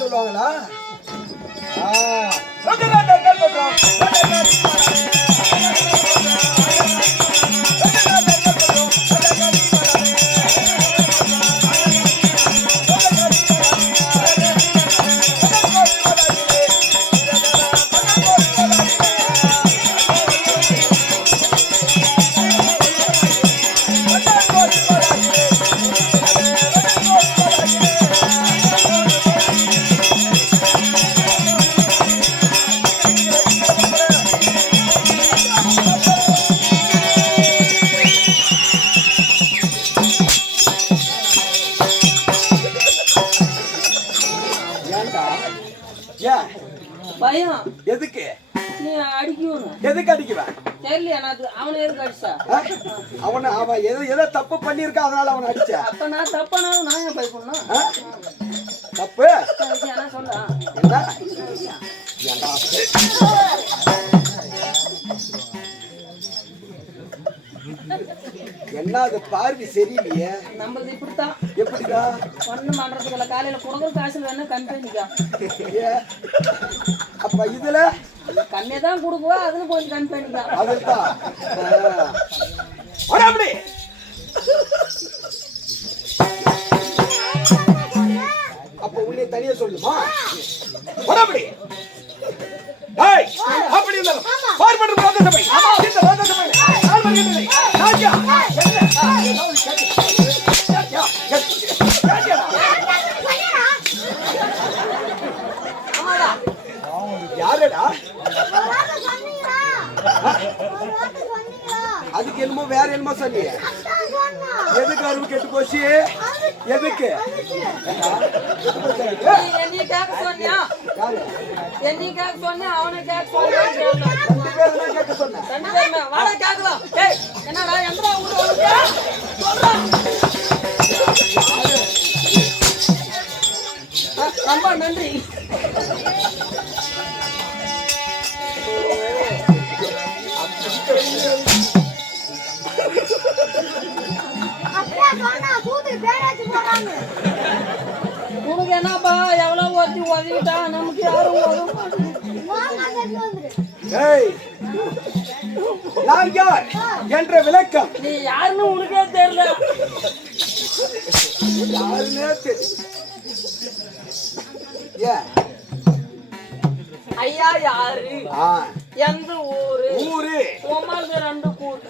சொல்லுவாங்களா? பயம் எதுக்கு? நீ அடிக்கணும். எதுக்கு அடிக்குவேன்? தெரியல எனக்கு. அவனை எதுக்கு அடிச்சா? அவன் ஏதோ தப்பு பண்ணியிருக்கா, அதனால அவனை அடிச்ச. அப்ப நான் தப்பானாலும் நான் ஏன் பயப்படணும்? தப்பு சொல்ல என்ன அது பார்வை சரியில்லையே. நம்மளது இப்படித்தான். எப்படிடா? ஒண்ணும் பண்றதுக்குள்ள காலையில கொடுக்குற காசுல வேணா கம்பெனிக்கா. அப்ப இதுல கம்மியா தான் கொடுக்குவா, அதுல கொஞ்சம் கம்பெனிக்கா. அதுதான் அப்படி. அப்ப உன்னை தனியா சொல்லுமா? அப்படி அப்படி இருந்தாலும் பார்ப்பனர் ராஜ சபை, இந்த ராஜ சபை நான் வருகிறேன். ராஜா யாரடா? அதுக்கு என்னமோ வேற என்னமோ சொன்னீங்க. எதுக்கு அருவு கெட்டு போச்சு? எதுக்கு? ரொம்ப நன்றி. உனக்கு என்னப்பா எவ்வளவு ஒத்தி உதவிட்டா, நமக்கு யாரும் உதவ என்ற விளக்கம் நீ யாருன்னு உனக்கே தெரியல. யாருன்னே தெரியும். ஐயா யாரு? எந்த ஊரு? ஊரு உமாந்து 2 கூட்டு.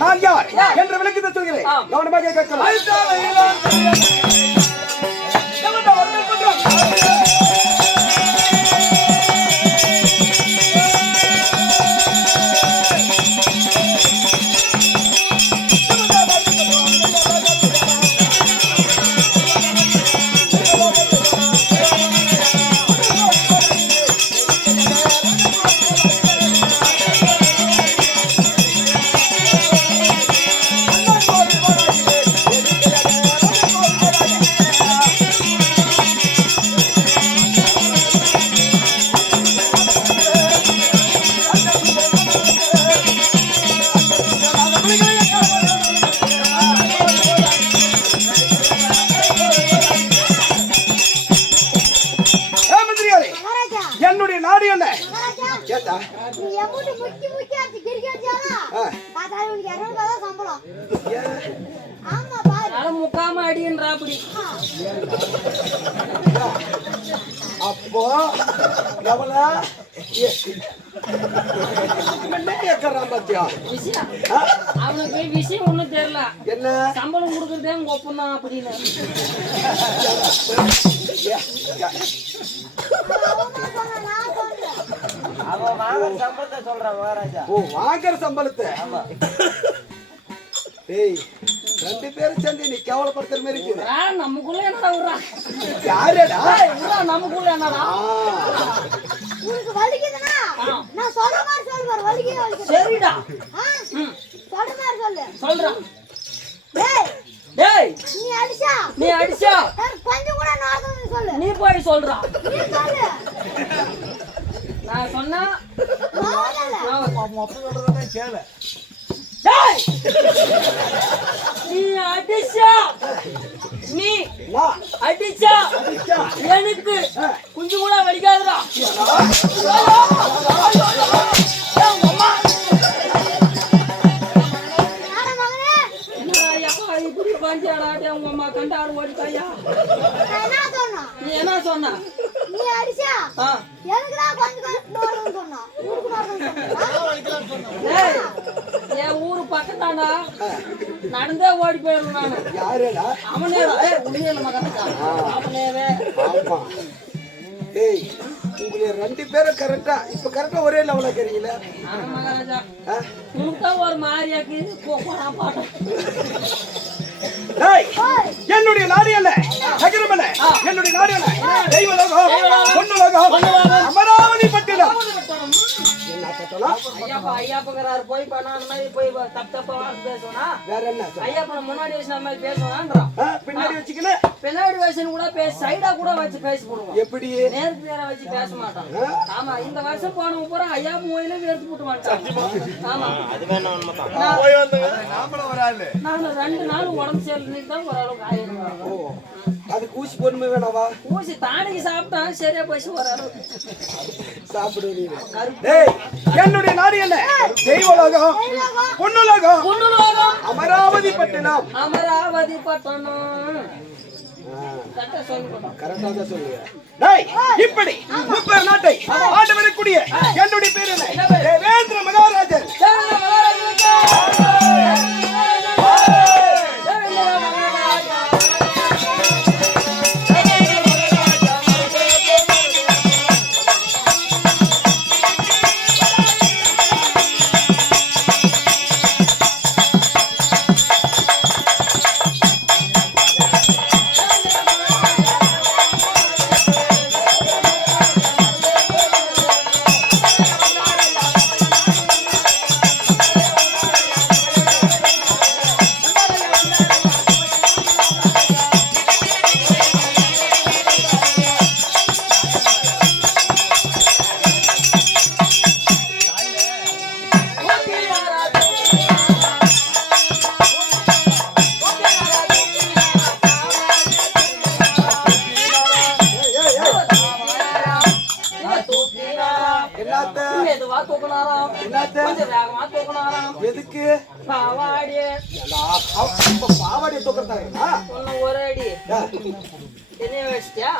நான் யார் என்ற விளக்கத்தை சொல்கிறேன். கவனமாக கேட்கலாம். என்னடா நீ எமௌண்ட் முக்கி அடிச்சு கிரிக்கெட்ச்சாலா பாத்தால உனக்கு 200 ரூபாய் தான் சம்பளம் ஆமா பாரு அட முக்காம அடின்றா அப்படி அப்போ எவ்வளோ விஷயம் அவனுக்கு விஷயம் ஒண்ணும் தெரியல என்ன சம்பளம் கொடுக்கறதே உங்க ஒப்பந்தான் அப்படின்னு அவன் வாங்குற சம்பளத்தை சொல்றான் மகாராஜா. ஓ வாங்குற சம்பளத்தை ஏய் ரெண்டு பேரும் சேர்ந்து நீ கேவலப்படுத்துற மாதிரி இருக்குது நமக்குள்ள என்னடா விடுறா யாரடா நமக்குள்ள என்னடா உனக்கு வலிக்குதுனா நான் சொல்ற மாதிரி சொல்லு வலிக்குது சரிடா சொல்ற மாதிரி சொல்லு சொல்றேன் டேய் டேய் நீ அடிச்சா கொஞ்சம் கூட நார்மலா சொல்லு நீ போய் சொல்றா நீ சொல்லு நான் சொன்னா கேளு. டேய் நீ அடிச்சா நீ அடிச்சா எனக்கு கொஞ்சம் கூட வலிக்காதுடா இப்படி பாஞ்சாடா உங்க அம்மா கண்டாடு ஓடிட்டாயா நீ என்ன சொன்ன நீ அடிச்சா எனக்கு தான் கொஞ்சம் நோர்னு சொன்னா ஊருக்கு நோர்னு சொன்னா என் ஊரு பக்கத்தாண்டா நடந்தே ஓடி போயிடும் நானு யாரடா அவனேடா உண்மையில மகன்டா அவனேவே ஆமா ஏய் உங்களை ரெண்டு பேரும் கரெக்டா இப்ப கரெக்டா ஒரே லெவல்ல இருக்கீங்களா ஆமா மகாராஜா உனக்கு ஒரு மாதிரியாக்கு போடா பாட்டு டேய் என்னுடைய நாடு என்ன நகரம் என்ன என்னுடைய நாடு என்ன தெய்வலோகம் பொன்னுலோகம் அமராவதி பட்டினம் என்ன பட்டணம் ஐயாப்பங்கிறாரு போய் பண்ணாத மாதிரி போய் தப்பா பேசுவனா வேற என்ன ஐயாப்பன முன்னாடி வச்சு நம்ம மாதிரி பேசுவான்றான் பின்னாடி வச்சுக்கல பின்னாடி வச்சுன்னு கூட பேசி சைடா கூட வச்சு பேசி போடுவோம் எப்படி நேருக்கு நேரா வச்சு பேச மாட்டான் ஆமா இந்த வருஷம் போனவங்க பூரா ஐயா மூயில எடுத்து போட்டு மாட்டான் ஆமா அது வேணா உண்மைதான். போய் வந்தங்க நாமளும் ஒரு ஆளு. நான் 2 நாள் உடம்பு சரியில்லைன்னு தான் ஓரளவுக்கு ஆயிடும் அதுக்கு ஊசி பொறுமை வேணாவா ஊசி தானிக்கு சாப்பிட்டா சரியா போச்சு ஓரளவுக்கு சாப்பிடுவீங்க டேய் என்னுடைய நாடு என்ன தெய்வலோகம் பொன்னுலோகம் பொன்னுலோகம் அமராவதி பட்டினம் அமராவதி பட்டணம் கரெக்டா சொல்லுங்க கரெக்டா தான் சொல்லுங்க டேய் இப்படி முப்பர் நாட்டை ஆண்டு வரக்கூடிய என்னுடைய பேர் என்ன தேவேந்திர மகாராஜன் எதுக்கு பாவாடிய தூக்குறதாங்க ஒரு அடி என்ன வச்சிட்டியா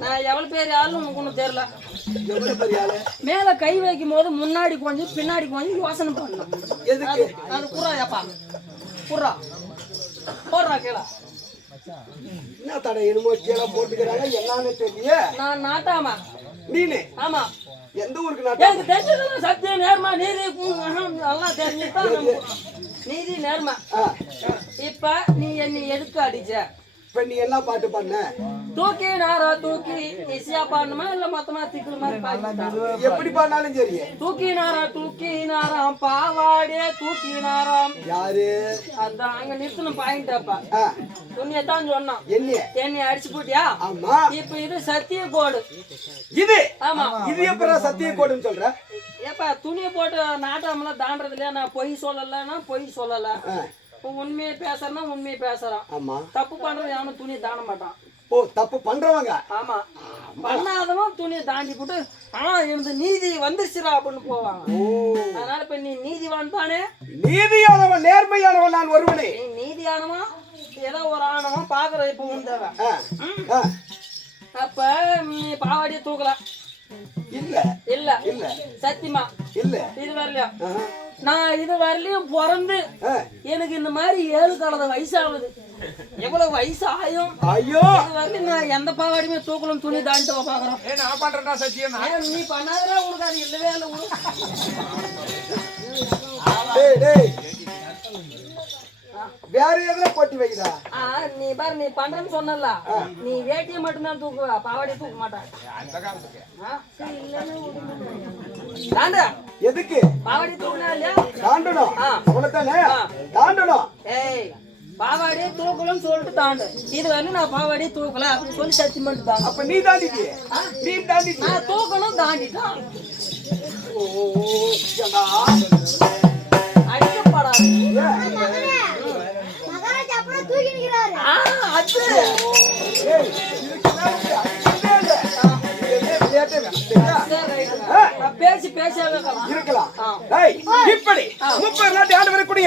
நான் எவ்வளவு பேர் ஆளும் உனக்கு ஒன்றும் தெரியல எவ்வளவு பெரிய ஆளு மேல கை வைக்கும் போது முன்னாடி கொஞ்சம் பின்னாடி கொஞ்சம் யோசனை பண்ணணும் எதுக்கு அது புறா ஏப்பா புறா போடுறா கேளா என்ன தடை என்னமோ கீழே போட்டுக்கிறாங்க என்னன்னு தெரியல நான் நாட்டாமா நீனு ஆமா எந்த ஊருக்கு நாட்டா எனக்கு தெரிஞ்சது சத்தியம் நேர்மா நீதி எல்லாம் தெரிஞ்சுதான் நீதி நேர்மா இப்ப நீ என்னை எதுக்கு அடிச்ச இப்ப நீ என்ன பாட்டு பண்ண தூக்கி நாரா தூக்கி ஈஸியா பாடணுமா இல்ல மொத்தமா திக்குற மாதிரி பாடிட்டா எப்படி பாடினாலும் சரி தூக்கி நாராம் பாவாடியே தூக்கி நாராம் யாரு அதான் அங்க நிறுத்தணும் பாயிண்டப்பா துணியத்தான் சொன்னான் என்னை அடிச்சு போட்டியா ஆமா இப்ப இது சத்திய கோடு இது ஆமா இது எப்படா சத்திய கோடுன்னு சொல்ற ஏப்பா துணியை போட்டு நாட்டாமலாம் தாண்டது இல்லையா நான் பொய் சொல்லலைன்னா பொய் சொல்லல உண்மையை பேசுறேன்னா உண்மையை பேசுறான் ஆமா தப்பு பண்றது எவனும் துணியை தாண்ட மாட்டான் ஓ தப்பு பண்றவங்க. ஆமா, பண்ணாதவன் துணியை தாண்டி போட்டு எனக்கு நீதி வந்துருச்சுடா அப்படின்னு போவாங்க. அதனால இப்ப நீ நீதிவான் தானே? நீதியானவன் நேர்மையானவன் நான் ஒருவனே. நீ நீதியானவன் ஏதோ ஒரு ஆணவன் பாக்குற இப்ப உண்டவ. அப்ப நீ பாவாடியை தூக்கலாம். இல்ல இல்ல இல்ல சத்தியமா இல்ல. இது வரலையும் நான் இது வரலையும் பிறந்து எனக்கு இந்த மாதிரி 7 கலந்த வயசாகுது. எவ்வளவு வயசு ஆயும் ஐயோ இது வரலையும் நான் எந்த பாவாடியுமே தூக்கலும் துணி தாண்டிட்டு பாக்குறோம். நான் பண்றேன்டா சத்தியம். நீ பண்ணாதா உனக்கு அது இல்லவே இல்லை. டேய் டேய் வேற எதுல போட்டி வைக்கிறா? நீ பாரு, நீ பண்றேன்னு சொன்னல, நீ வேட்டியை மட்டும்தான் தூக்குவ, பாவாடியை தூக்க மாட்டான். எதுக்கு பாவாடி தூக்குனா இல்லையா? தாண்டணும். அவ்வளவுதானே தாண்டணும். ஏய், பாவாடியை தூக்கலன்னு சொல்லிட்டு தாண்டு. இது வந்து நான் பாவாடியை தூக்கல அப்படின்னு சொல்லி சத்தியம் பண்ணிட்டு தாங்க. அப்ப நீ தாண்டிட்டியே. நீ தாண்டிட்டியே. நான் தூக்கணும் தாண்டிட்டான். அடிக்கப்படாது. மகாராஜா அப்புறம் தூக்கி நிக்கிறாரு. அது ஏய் இதுக்கு பேசி பேசாவே இருக்கலாம். இப்படி 30 நாட்டு ஆண்டு வரக்கூடிய